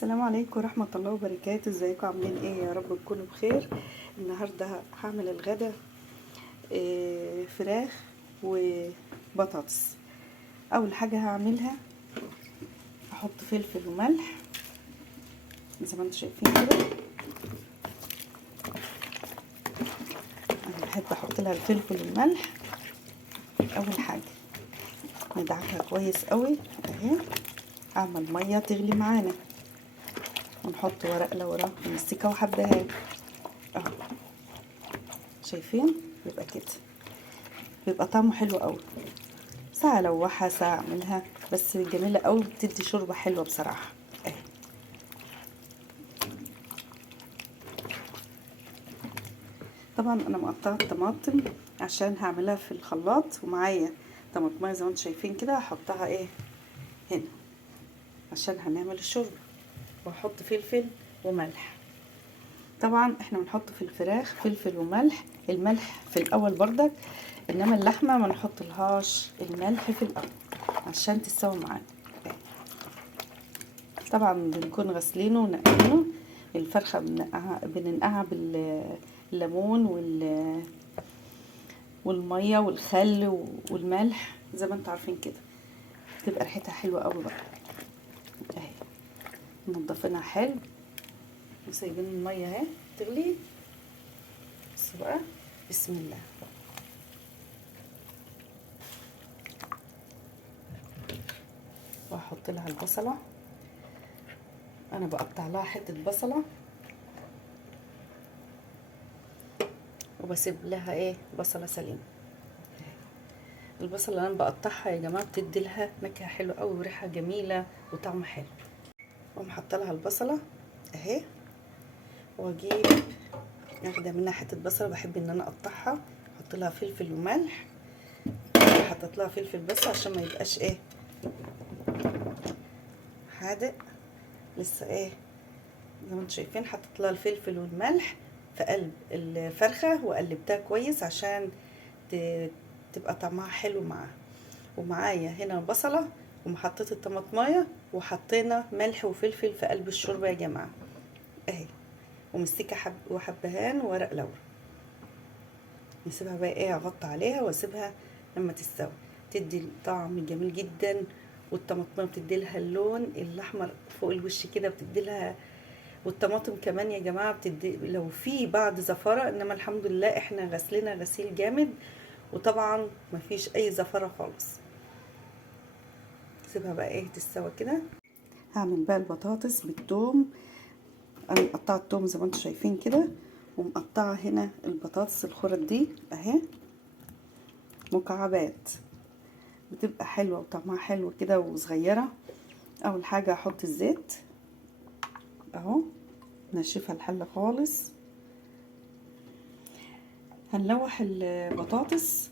السلام عليكم ورحمة الله وبركاته. ازيكم عاملين ايه؟ يا رب تكونوا بخير. النهاردة هعمل الغدا فراخ وبطاطس. اول حاجة هعملها احط فلفل وملح زي ما انتم شايفين كده. انا بحب احط لها الفلفل والملح. اول حاجة ندعكها كويس قوي اهي. اعمل مية تغلي معانا ونحط ورق لورا ومستكه وحبهان اهو. شايفين؟ يبقى كده بيبقى طعمه حلو قوي. ساعة لوحها ساعة اعملها، بس جميلة قوي، بتدي شوربة حلوة بصراحة اهي. طبعا انا مقطعة الطماطم عشان هعملها في الخلاط، ومعايا طماطمية زي ما انتم شايفين كده هحطها ايه هنا عشان هنعمل الشوربة. واحط فلفل وملح. طبعا احنا بنحط في الفراخ فلفل وملح، الملح في الاول بردك، انما اللحمه ما نحط لهاش الملح في الاول عشان تستوي معانا. طبعا بنكون غسلينه ونقعينه. الفرخه بننقعها بالليمون والميه والخل والملح زي ما انتم عارفين كده، تبقى ريحتها حلوه قوي بقى اهي. منضفينها حلو وسايبين الميه اهي تغلي. بصوا بقى، بسم الله. واحط لها البصله. انا بقطع لها حته بصله وبسيب لها ايه بصله سليمه. البصله اللي انا بقطعها يا جماعه بتدي لها نكهه حلوه قوي وريحه جميله وطعم حلو. واقوم حاطه لها البصله اهي، واجيب واخده منها حته بصله بحب ان انا اقطعها، احط لها فلفل وملح. حطيت لها فلفل بس عشان ما يبقاش ايه حادق لسه ايه. زي ما انتم شايفين حطيت لها الفلفل والملح في قلب الفرخه وقلبتها كويس عشان تبقى طعمها حلو معاها. ومعايا هنا بصله ومحطيت الطماطمايه وحطينا ملح وفلفل في قلب الشوربه يا جماعه اهي. ومستكه وحبهان وورق لورا. نسيبها بقى ايه، اغطي عليها واسيبها لما تستوي. تدي طعم جميل جدا، والطماطم بتدي لها اللون الاحمر فوق الوش كده، بتدي لها. والطماطم كمان يا جماعه بتدي لو في بعض زفاره، انما الحمد لله احنا غسلنا غسيل جامد وطبعا مفيش اي زفاره خالص. سيبها بقى ايه تستوي كده. هعمل بقى البطاطس بالثوم. انا مقطعه الثوم زي ما انتم شايفين كده، ومقطعه هنا البطاطس الخرط دي اهي مكعبات، بتبقى حلوه وطعمها حلو كده وصغيره. اول حاجه احط الزيت اهو، نشفها الحله خالص. هنلوح البطاطس.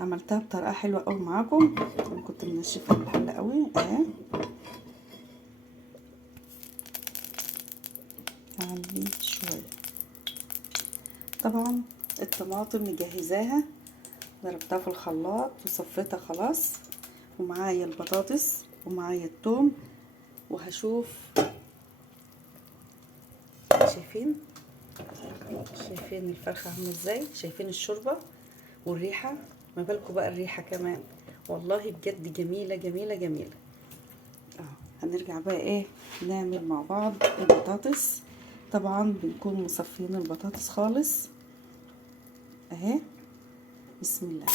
عملتها بطريقه حلوه قوي معاكم، انا كنت منشفها الحله قوي اهي. هعلي شويه. طبعا الطماطم مجهزاها، ضربتها في الخلاط وصفيتها خلاص، ومعايا البطاطس ومعايا الثوم. وهشوف شايفين الفرخه عامله ازاي، شايفين الشوربه والريحه، ما بالكم بقى الريحه كمان والله بجد جميله جميله جميله هنرجع بقى ايه نعمل مع بعض البطاطس. طبعا بنكون مصفين البطاطس خالص اهي. بسم الله.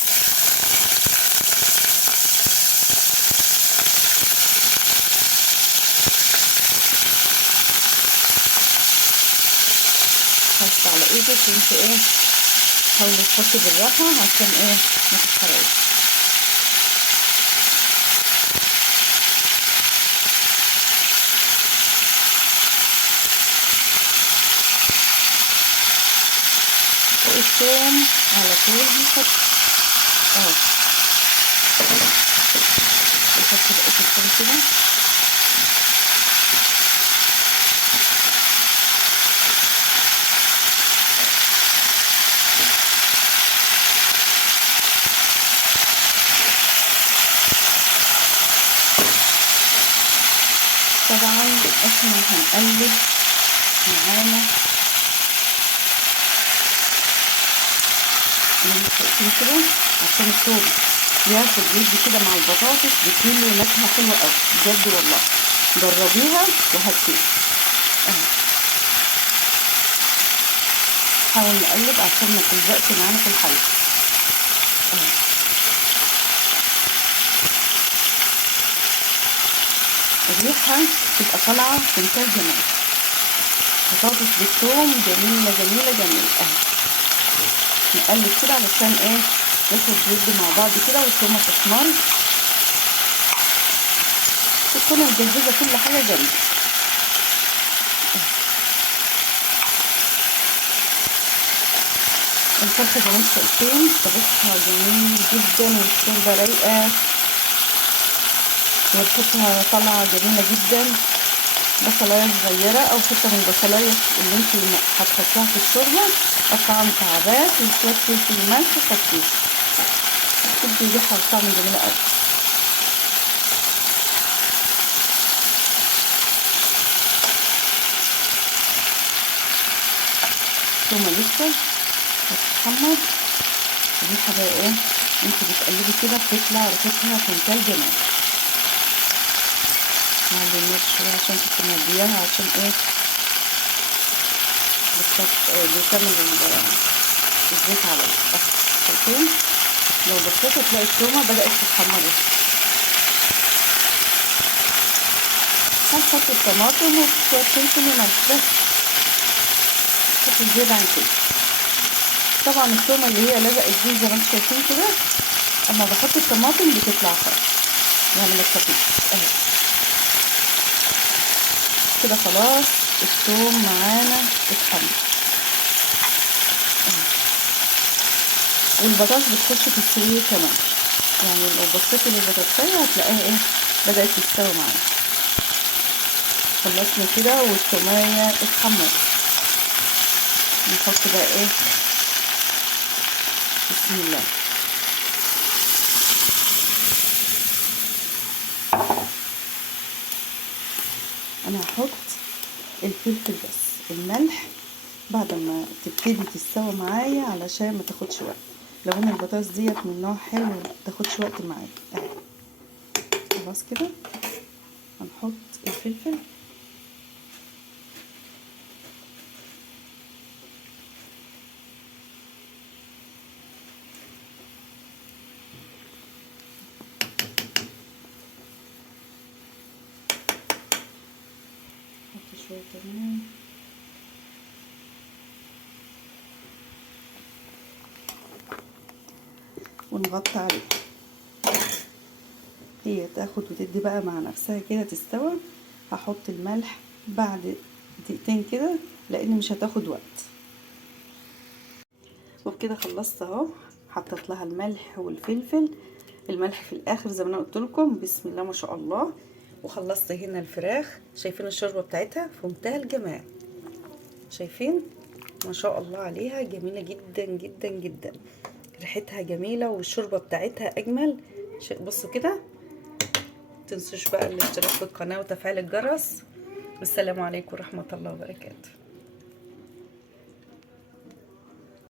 حط على ايدك وانت ايه، حاولي تحطي بالراحه عشان ايه ما تتحرقش. الثوم على طول هنحط اهو، نحط بقية الثوم كده. طبعا احنا هنقلب معانا شايفين كده عشان الثوم ياخد يدي كده مع البطاطس، بتديله نكهه حلوه قوي بجد والله. جربيها وهتشوفي. نحاول نقلب عشان ما تلزقش معانا في الحله. الريحه تبقى طالعه في منتهى الجمال. بطاطس بالثوم جميله جميله جميله. نقلب كده علشان ايه ياخد يدي مع بعض كده والثومه تحمر. تكون مجهزه كل حاجه جنبي. الفرخه زي ما انتم شايفين طبخها جميل جدا، والشوربه رايقه وريحتها طالعه جميله جدا. بصلايه صغيره او حته من البصلايه اللي انت هتحطيها في الشوربه، قطعها مكعبات وشويه فلفل وملح وحطيه، تدي ريحه وطعم جميل قوي. ثم لسه هتتحمر. الريحه بقى ايه انت بتقلبي كده بتطلع ريحتها في منتهى الجمال. نعلي النار شويه عشان تمديها عشان ايه بيكمل الزيت على شايفين. لو بصيتوا تلاقي التومه بدات تتحمر. هنحط الطماطم وشويه فلفل وملح بس، مش زيادة عن كده. طبعا التومه اللي هي لزقت دي زي ما انتم شايفين كده، اما بحط الطماطم بتطلع خالص يعني ما تخافيش اهي كده. خلاص الثوم معانا اتحمر والبطاطس بتخش في السويه كمان. يعني لو بصيتي للبطاطسية هتلاقيها ايه بدأت تستوي معانا. خلصنا كده والثومية اتحمرت. نحط بقى ايه بسم الله. انا هحط الفلفل بس، الملح بعد ما تبتدي تستوي معايا علشان ما تاخدش وقت. لو ان البطاطس ديت من نوع حلو ما تاخدش وقت معايا اهي. خلاص كده هنحط الفلفل شويه كمان ونغطي عليه. هي تاخد وتدي بقى مع نفسها كده تستوي. هحط الملح بعد دقيقتين كده لان مش هتاخد وقت. وبكده خلصت اهو. حطيت لها الملح والفلفل، الملح في الاخر زي ما انا قلت لكم. بسم الله ما شاء الله. وخلصت هنا الفراخ. شايفين الشوربه بتاعتها في منتهى الجمال. شايفين ما شاء الله عليها جميله جدا جدا جدا. ريحتها جميله والشوربه بتاعتها اجمل. بصوا كده. متنسوش بقى الاشتراك في القناه وتفعيل الجرس. والسلام عليكم ورحمه الله وبركاته.